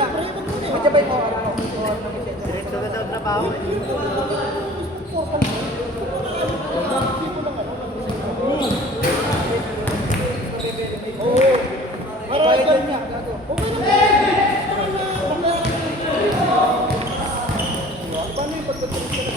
Sabay mo. Diretso ka daw trabaho. Oo. Bayad niya. Okay na. Paano yung pagkatuloy ka na?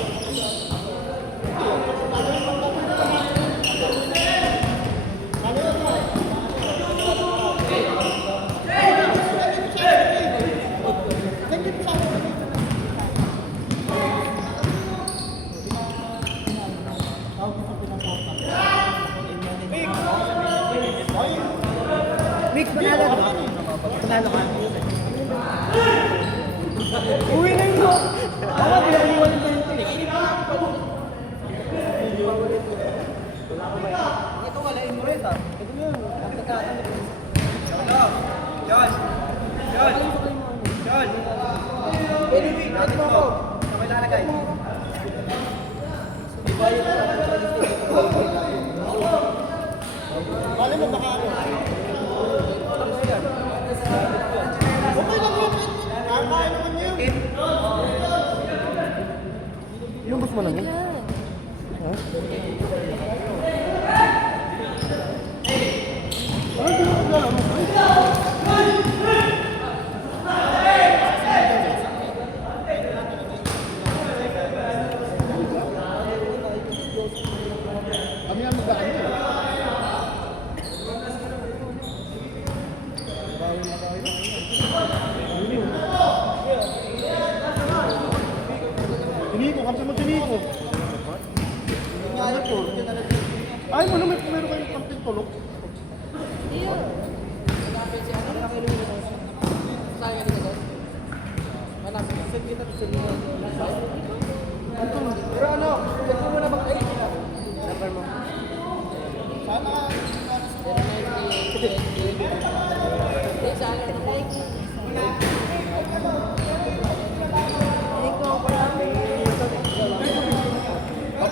Mix, panalo ka. Panalo ka. Uwi na yun mo. Ako, pinag-iwan yung 20. Ito wala yung rin ah. Ito yun. Ang kakatan. John! John! John! Anyway, ano mo ako? Sabay lalagay. Iba yun. Bale mo baka ako. Okay lang yun. Kakain naman yun. Yung bus mo lang yun? Ha? Ano di mo kagala mo? Kami ang mag-aan yun. Siniko, kapsa mo siniko. Ay mo naman, meron kayong kamping tulog. Pero ano, ito mo na mag-8. Number mo. Sana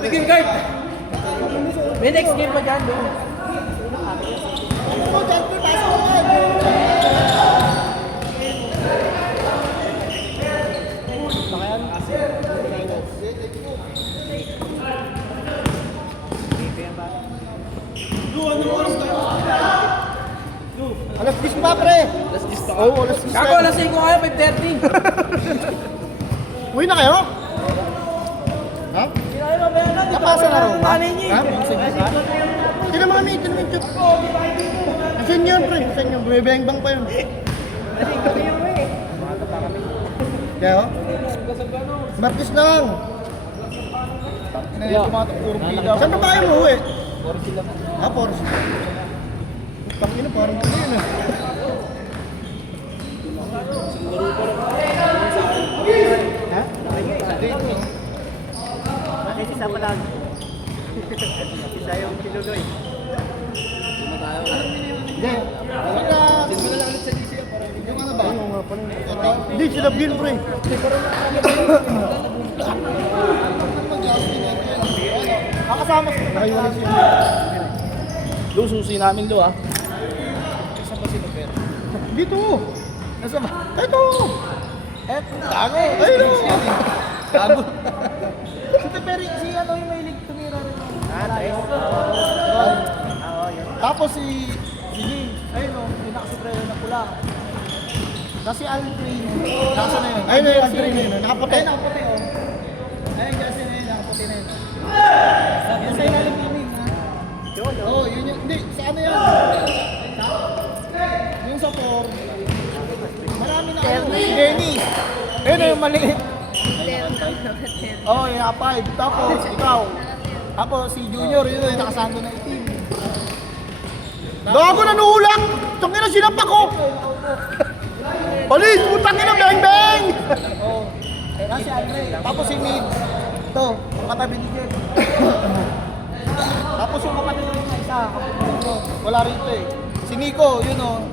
Bigyan guard! May next game pa dyan, doon. ano dyan, pasok mo dyan. Bakayan? Alas 10 pa, pre. Last list ka. Oo, alas 10 Kako, alas 5 kayo, 5:30. Uwi na kayo? Ha? Napasa na rin ba? Ha? Hindi na mga meeting ng chip. Asan yun, pre? Asan yun? Bumibeng-bang pa yun. Kaya ho? Martis na lang. Saan pa tayo mo uwi? Ah, Forest. Pangina, parang ano yun eh. Ha? Bakit isa pa lang? Isa yung pinuloy. Hindi. Sino na lang ulit sa DC para yung ano ba? Ano nga pala? Hindi, sila Bill, pre. Nakasama sila. Nakaiwala sila. Lo, susi namin lo ah. Saan ba sila, pero? Dito. Nasaan ba? Ito. Gago. Ayun. Gago. Si Teperi, si ano yung mahilig tumira rin. Tapos si James, ayun o, yung nakasuprero na pula. Kasi Aldrin, nasa na yun. Ayun na yung Aldrin na yun, nakaputi. Ayun, nakaputi o. Ayun, kasi na yun, nakaputi na yun. Yan sa ilalim namin, ha? Oo, yun yung, hindi, sa ano yan? Yung sa 4, marami na ano, si Dennis. Ayun na yung maliit. Oo, yung naka 5. Tapos, ikaw. Tapos si Junior, yun yung nakasando na itim. Gago na nuulang! Tangina sinapa ko! Balis! Putang ina! Bang bang! Oo. Si Andre. Tapos si Mid. Ito, ang katabi ni Jen. Tapos yung kapatid na isa, wala rito eh. Si Nico, yun o.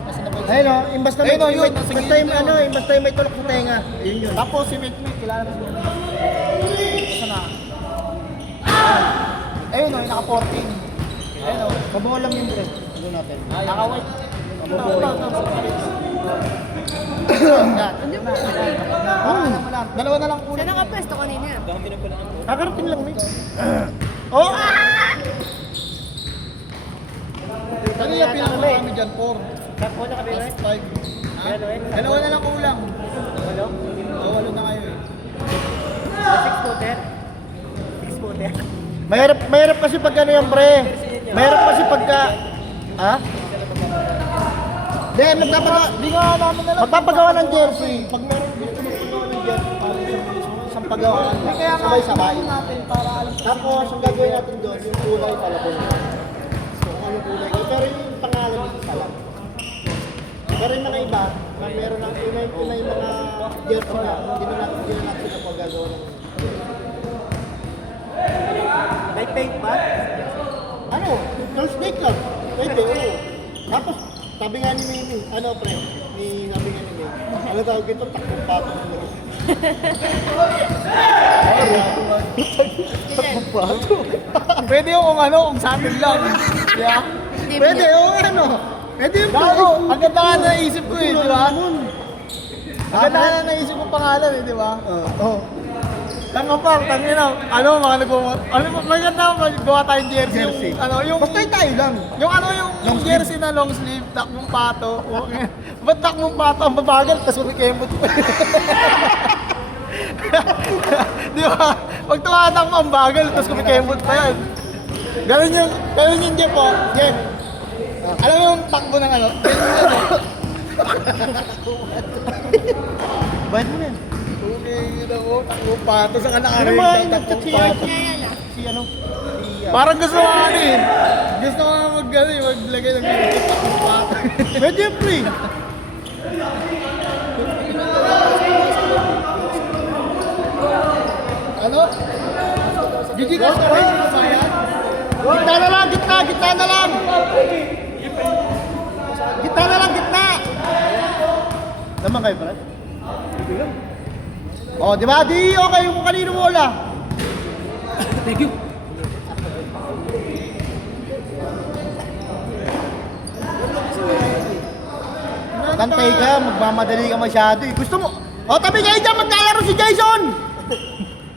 Ayun o, imbas na may yun. Imbas tayo may tulok sa tenga. Yun yun. Tapos si Mid, kilala na siya. Isa na. Ayun o, naka-14. Ayun o. Kabawa lang yun, pre. Doon natin. Naka-white. Dalawa na lang Saan nakapwesto kanina? Kakarating lang, Mick. Oh! Kanina pinakamarami dyan, 4. Plus 5. Dalawa na lang kulang. Walo na kayo eh. Mahirap kasi pag ano yan, pre. Mahirap kasi pagka... Ha? Di, magpapagawa ng jersey. Pag meron gusto magpagawa ng jersey, isang pagawaan. Sabay-sabay. Tapos, ang gagawin natin doon, yung kulay talabon. So, kung anong kulay. Pero yung pangalan yung isa lang. Pero yung mga iba, na meron ng tunay mga jersey na, hindi na natin sila pagagawa ng may paint ba? Ano? First snake lang. Pwede, oo. Tapos, sabi nga ni Mimi, ano pre? Sabi nga ni Mimi, ano tawag ito? Takbong pato. Takbong pato? Pwede yung kung sa atin lang. Yeah. Pwede yung ano. Pwede yung po. Ang ganda nga na naisip ko eh, di ba? Ang ganda nga na naisip ko pangalan eh, di ba? Oo. Tangapang, tangina. Mga nagawa. Maganda magawa tayong jersey. Yung basta tayo lang. Yung jersey na long sleeve, takbong pato. Ba't takbong pato? Ang babagal, tas urikemot pa. Di ba? Pag tumatakbo ang bagal, tas kumikemot pa yan. Ganun yung Jeff po. Jeff. Alam mo yung takbo ng ano? Ba't mo yan? Okay, takbo pato sa kanakarin. Ano mga nagchat si ano? Parang gusto mo gusto mo maglagay ng takbo pato. Pwede yung free. Ano? Gigi ka sa rin, sayang? Gitna na lang! Gitna na lang! Naman kayo pala? Oh, di ba? Di okay kung kanino mo wala. Thank you. Kantay ka, magmamadali ka masyado eh. Gusto mo? Oh, tabi kayo dyan, maglalaro si Jason!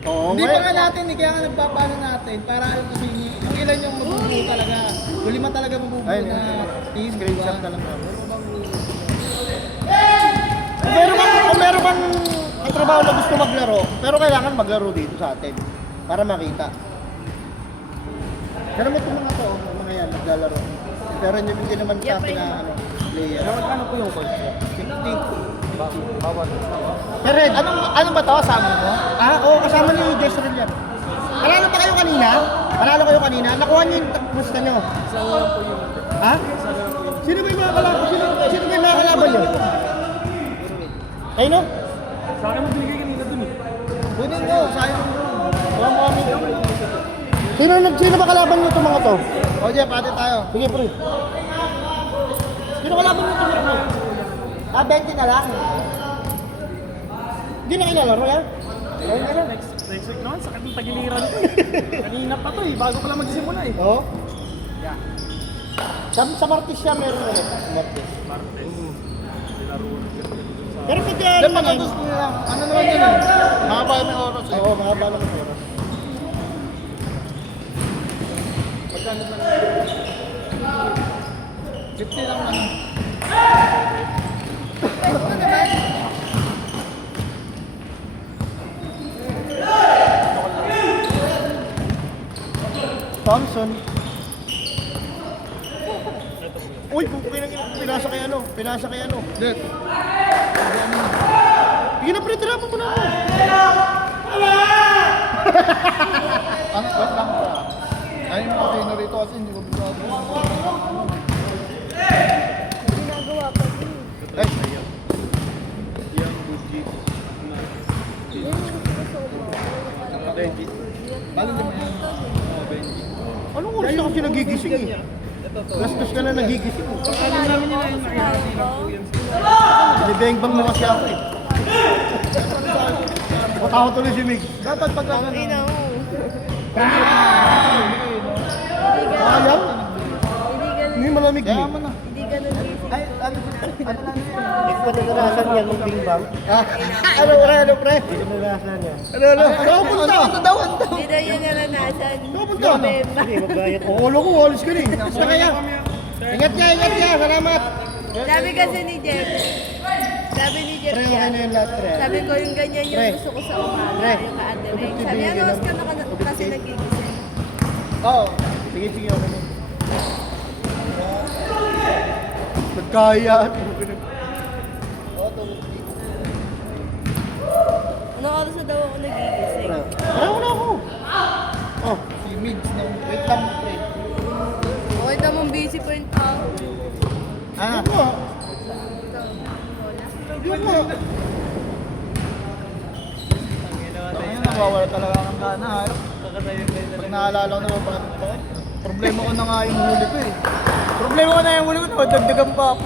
Oo, hindi pa nga natin eh, kaya nga nagpapano natin para alam ko yung ilan yung mabubuo talaga. Yung 5 talaga mabubuo na team. Screenshot na lang. Kung meron kang trabaho na gusto maglaro, pero kailangan maglaro dito sa atin para makita. Pero may itong mga to, mga yan, maglalaro. Pero hindi naman sa atin na player. Ano po yung coach? 50. Pero Red, anong ba to? Kasama mo? Oo, kasama niyo yung Jezreel yan. Panalo pa kayo kanina? Nakuha niyo yung gusto niyo? Sana lang po yung... Ha? Sino ba yung mga kalaban? Sino ba yung mga kalaban niyo? Kayo no? Sa akin mo binigay kanina dun eh. Bunin mo, sayang mo. Walang kami. Sino ba kalaban niyo itong mga to? O Jeff, ate tayo. Sige, pre. Sino kalaban niyo itong mga to? 20 na lang. Hindi na kinalaro yan? Ayun ka na. Next week naman, sakit ng tagiliran ko eh. Kanina pa to eh, bago pa lang magsimula eh. Oo? Yeah. Sa Martes siya meron na rin. Martes. Pero pag yan naman. Ano naman yun eh? Mahaba ng oras eh. Oo, mahaba ng oras. Magkano na? 50 lang naman. Thompson. Uy, pinasa kay ano? Dek. Sige na pre, tira mo muna ako. Ano, wait lang pa. Ayun yung container rito kasi hindi ko bisado. Ginagawa pa din. Ay, Yung Gucci. Yan yung gusto ko. Benji. balo naman yan. Benji. Anong oras na kasi nagigising eh? Lastos ka na nagigising. Alam namin nila yung nakita lang po yan. Binibengbang mo kasi ako eh. Matakot tuloy si Mig. Dapat pag Ang ina mo. Ayaw? Hindi ganun. Hindi malamig eh. Hindi ganun gising Ay, ano lang yun? Hindi ko naranasan yan ng bingbang. Ano, pre? Hindi ko naranasan yan. Ano? Saan punta? Ano daw? Hindi daw yun naranasan. Punta? Bemba. Sige, magbayad ko. Ulo ko, walis ka rin. Saan kaya? Ingat ka. Salamat. Sabi kasi ni Jeff. Sabi ni Jeff Pre, okay yan. na yun lahat, pre. Sabi ko yung ganyan Pre. yung gusto ko sa umaga. Pre. Yung ka-undering. Sabi ano, mas ka na kasi nagigising. Oo. Sige, okay na. Nagkaya. Anong oras na daw ako nagigising? Parang na ako. Oh, si Migs na. Wait lang, pre. Okay naman busy po yung tao. Ah. Yun mo. Ayun, nawawala talaga ang gana. Pag naalala ko naman ba? Problema ko na nga yung huli ko eh. Problema ko na yung huli ko, nadagdagan pa ako.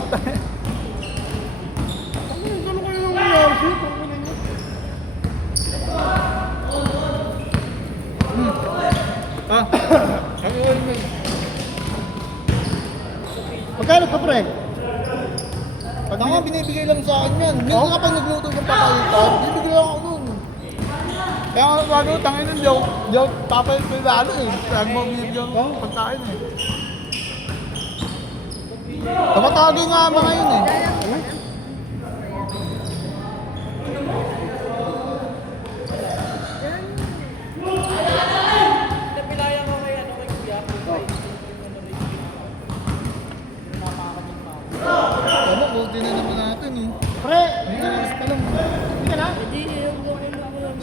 Ano kayo nang nangyari? Magkano ka, pre? Pag ako, binibigay lang sa akin yan. Minsan kapag nagluto ng papalitan, bibigay lang ako nun. Kaya nga bago, tangin nun, joke, papalit ko yung ano eh. Saan mo binibigyan ko pagkain eh. Tumatago nga mga yun eh. Ano, buti na naman natin eh. Pre! Hindi na oras pa lang. Hindi ka na? Hindi, yung gawin mo lang.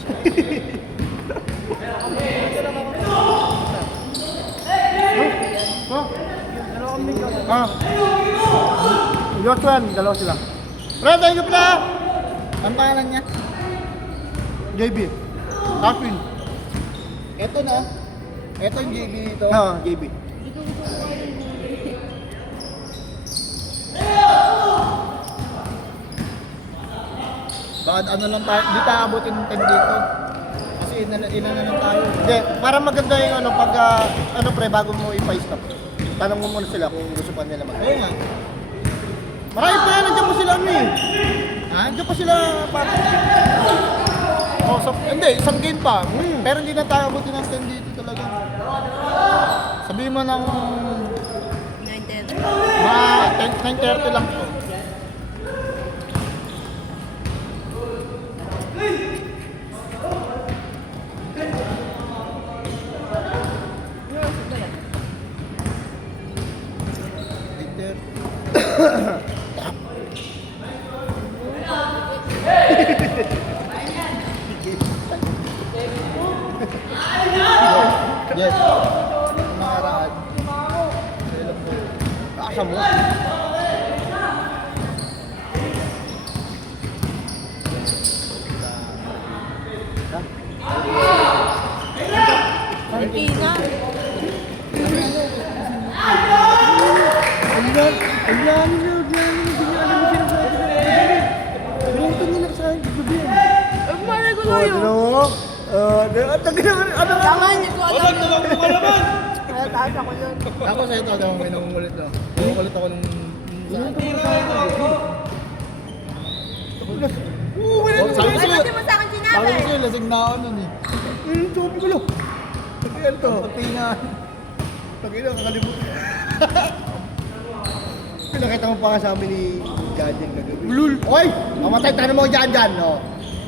Joshua, dalawa sila. Pre, thank you pala! Ang pangalan niya? JB. Catherine. Ito na. Ito yung JB dito. Oo, JB. Bakit ano lang tayo, hindi tayo abutin ng 10 dito. Kasi ina na lang tayo. Hindi, para maganda yung ano, pag ano pre, bago mo ipa-stop. Tanong mo muna sila kung gusto pa nila mag-stop. Oo nga. Marami pa yan, nandiyan pa sila ano eh. Ha? Nandiyan pa sila para. Oh, so, hindi, isang game pa. Pero hindi na tayo abutin ng 10 dito talaga. Sabihin mo ng 9:10. mga 10:30 lang po. Yes. Makaraan. Kasa mo. Pangkina. Malay ko na yun. Tama, hindi ko alam. Kaya taas ako yun. Ako sa'yo talaga may nangungulit na. Nangungulit ako nung... Ano di mo sa akin sinabi? Sabi ko sa'yo, lasing na ako nun eh. Yung topi ko lang. Pagkailan to? Pagtingan. Pagkailan, kakalimutan. Pinakita mo pa nga sa amin ni Janjan kagabi. Blul! Oy! Mamatay, tanong mo Janjan, no?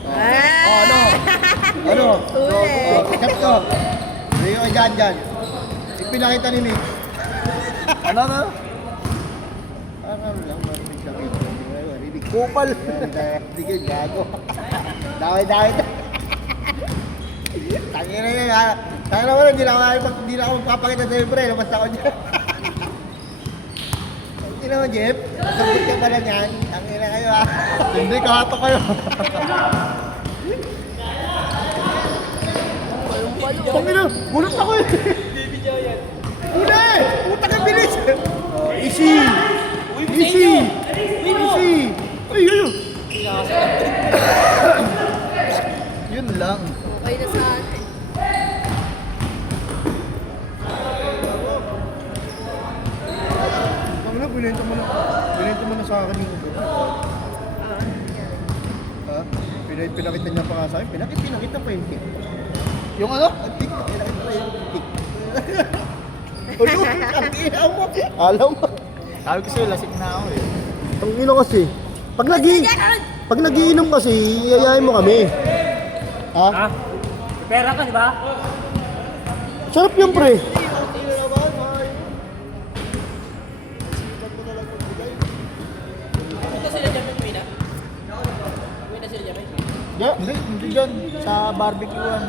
Ano? Ano? Ulit. Kat ko. Hindi ko Janjan. Ipinakita ni Nick. Ano? Ano lang, marinig sa akin. Marinig. Kupal! Hindi kayo gago. Daway. Tangin na yun ha. Tangin na wala, hindi na ako magpapakita sa'yo pre. Lumas ako dyan. Hindi naman Jeff. Sagot ka pala niyan. Tangin na kayo ha. Hindi, kahato kayo. Tangin na, gulat ako eh. Una eh! Puta ka bilis! Easy! Easy! Easy! Ay, yun! Yun lang. Okay na sa atin. Ano na, binenta mo na Pinakita niya pa nga sa akin. Pinakita pa yung kick. Yung ano? Ang kick. Pinakita pa yung kick. Ulo, ang ina mo. Alam mo. Sabi ko sa'yo, lasing na ako eh. Ang ina kasi. Pag nagiinom kasi, yayain mo kami. Ha? Ha? May pera ka, di ba? Sarap yung pre. Punta sila dyan, may na. May na sila dyan, may. Yeah, hindi dyan. Sa barbecuean.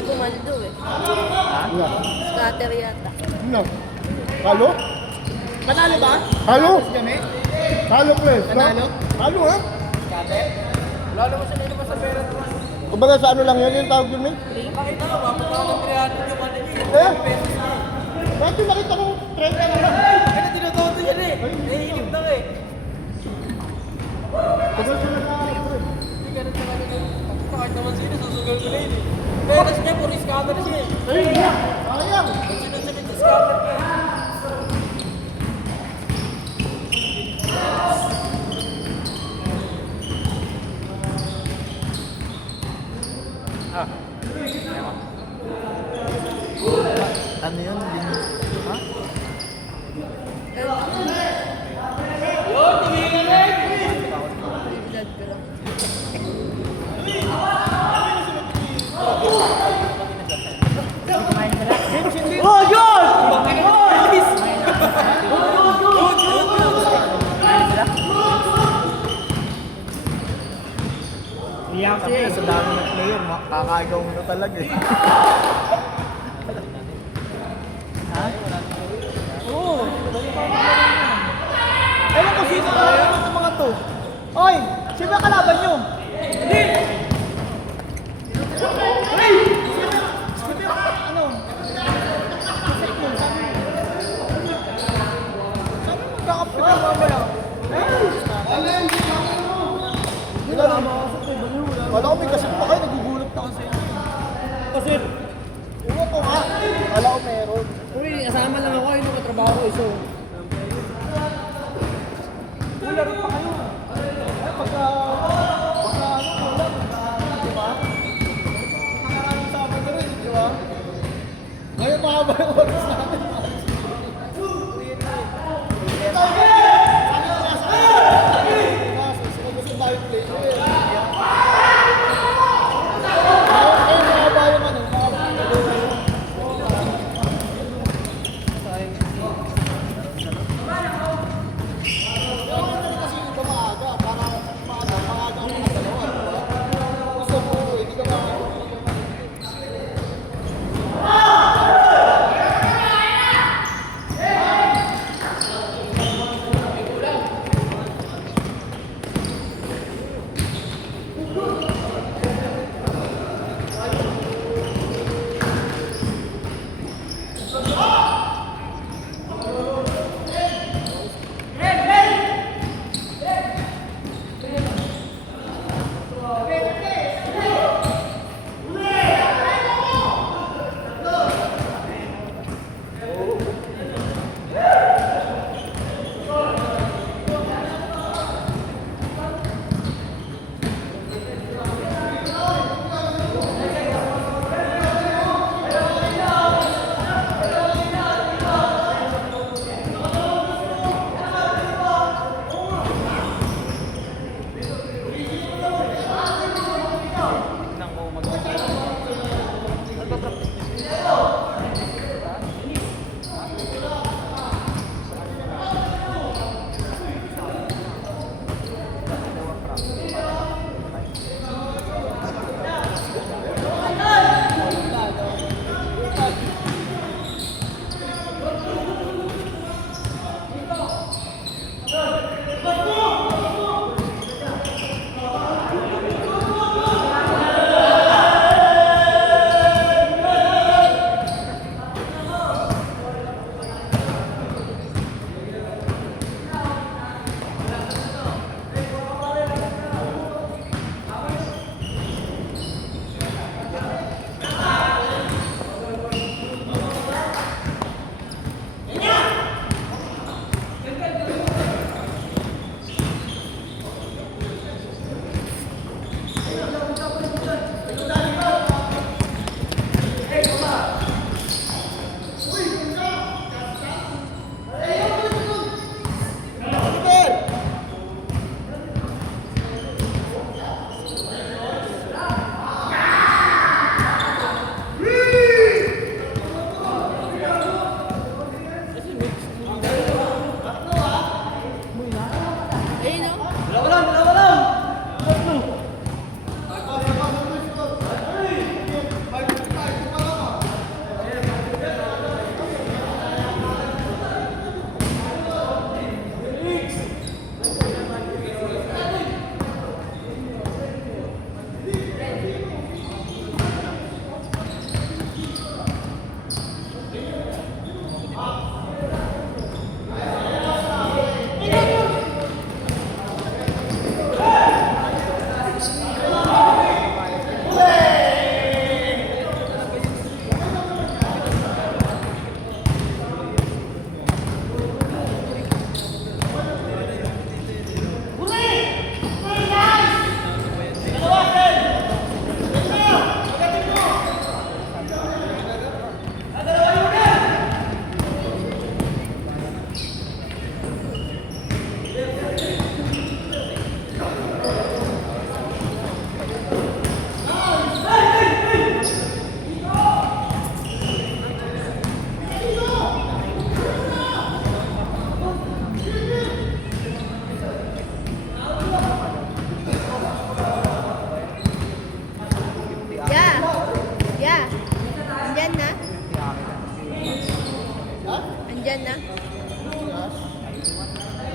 Pumaldo eh. Nga. Scatter yata. Nga. Halo? Panalo ba? Halo? Kami? Halo pre. Panalo? Halo ha? Wala naman sila naman sa pera naman. Kumbaga sa ano lang yan yung tawag yun eh. Pakita mo, mapunta ka ng 300 yung ano niya. Eh? Bakit nakita ko 30 na lang? Kaya tinutoto yan eh. Nahihilip na eh. Tagal ko na pre. Hindi ganun sa kanila. Kahit naman sila, susugal ko na yun eh. Peras niya, puro scammer siya eh. Ayun nga. Sayang. Sunod-sunod yung scammer niya. Ano yun? Ha? Vlog ko lang. Oh, yun! Oh, yes! Iyak siya eh. Sa dami ng player, kakagaw mo na talaga eh. Ha? Oo. Ewan ko sino kalaban ng mga to. Oy! Sino ang kalaban nyo? Hindi! Hey! Sino yung ano? Sabi mo magkakapit ka mamaya. Wala naman. Wala ko may kasip pa kayo, nagugulat na kasi. Kasi, Ewan ko nga. Wala ko meron. uy, kasama lang ako, yung katrabaho ko, so. Wala rin pa kayo. Ay, pagka ano, wala. Di ba? Nakakaroon sa amin na rin, di ba? Ngayon mahaba yung oras natin. Gusto tayo play. Ngayon mahaba yung ano,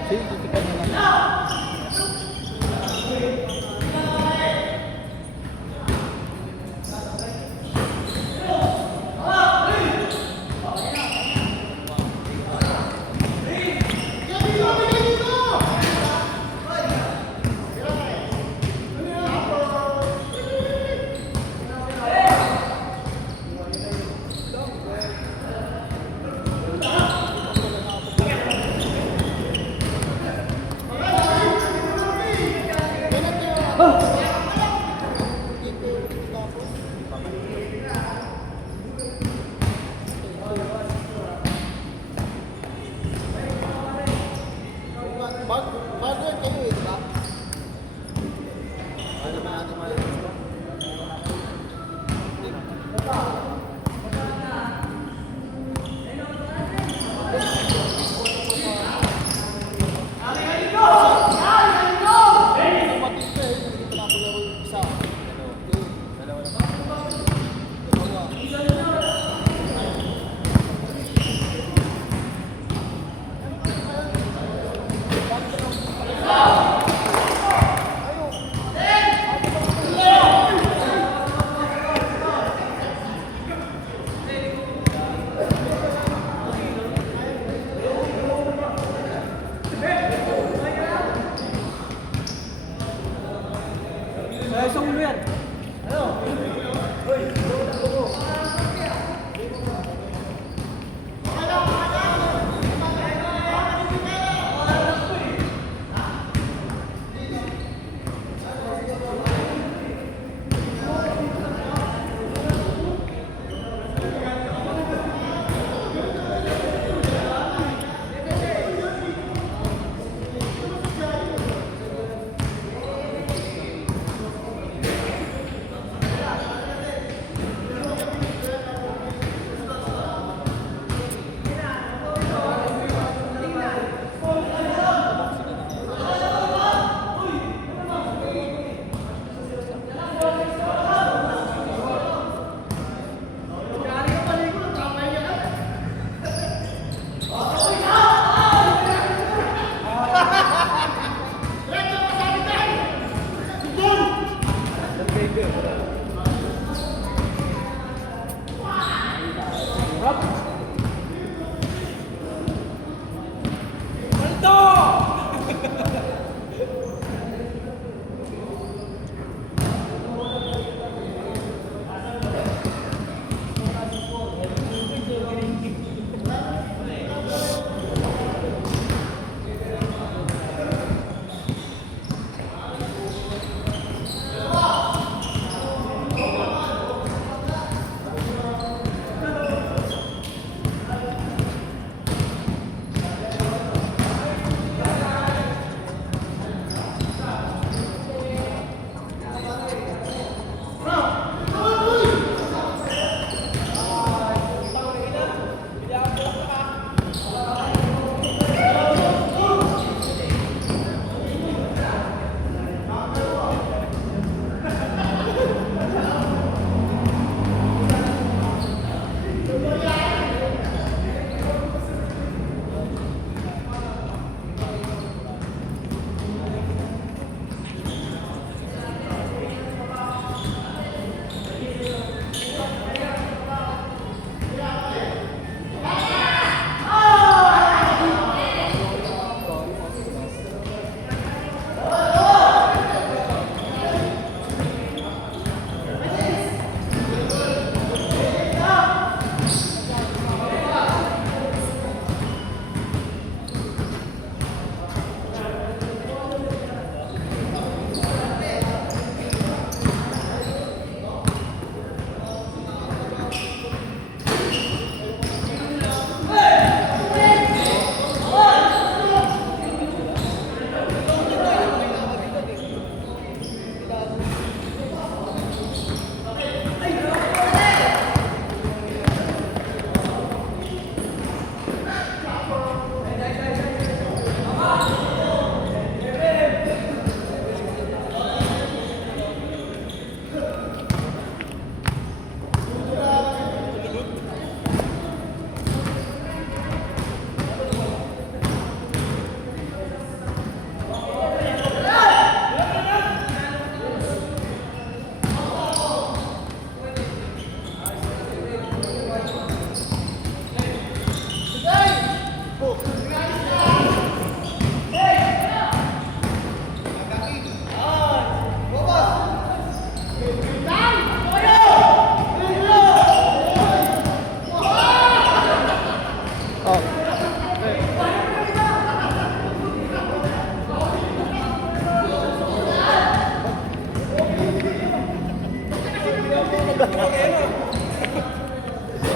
Sige, titikan na lang. Bago yan kayo eh, di ba? Ano ba natin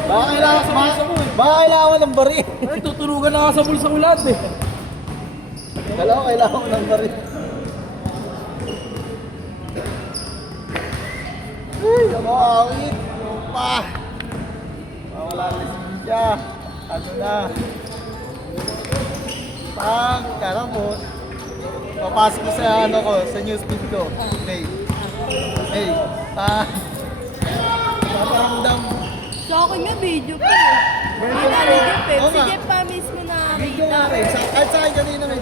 Baka kailangan ng bari. Ay, tutulugan na ka sa bulsa mo lahat eh. Kailangan ng bari. Uy, awit. Pa. Wala na siya. Ano na. Pang karambot. Papasok ko sa ano ko, sa newsfeed ko. Hey. Hey. Paparamdam. So ako nga video pa eh. Hindi na video pa eh. Oo Si nga. Jeff pa mismo Video nakakita. nga rin. Kahit sa akin kanina may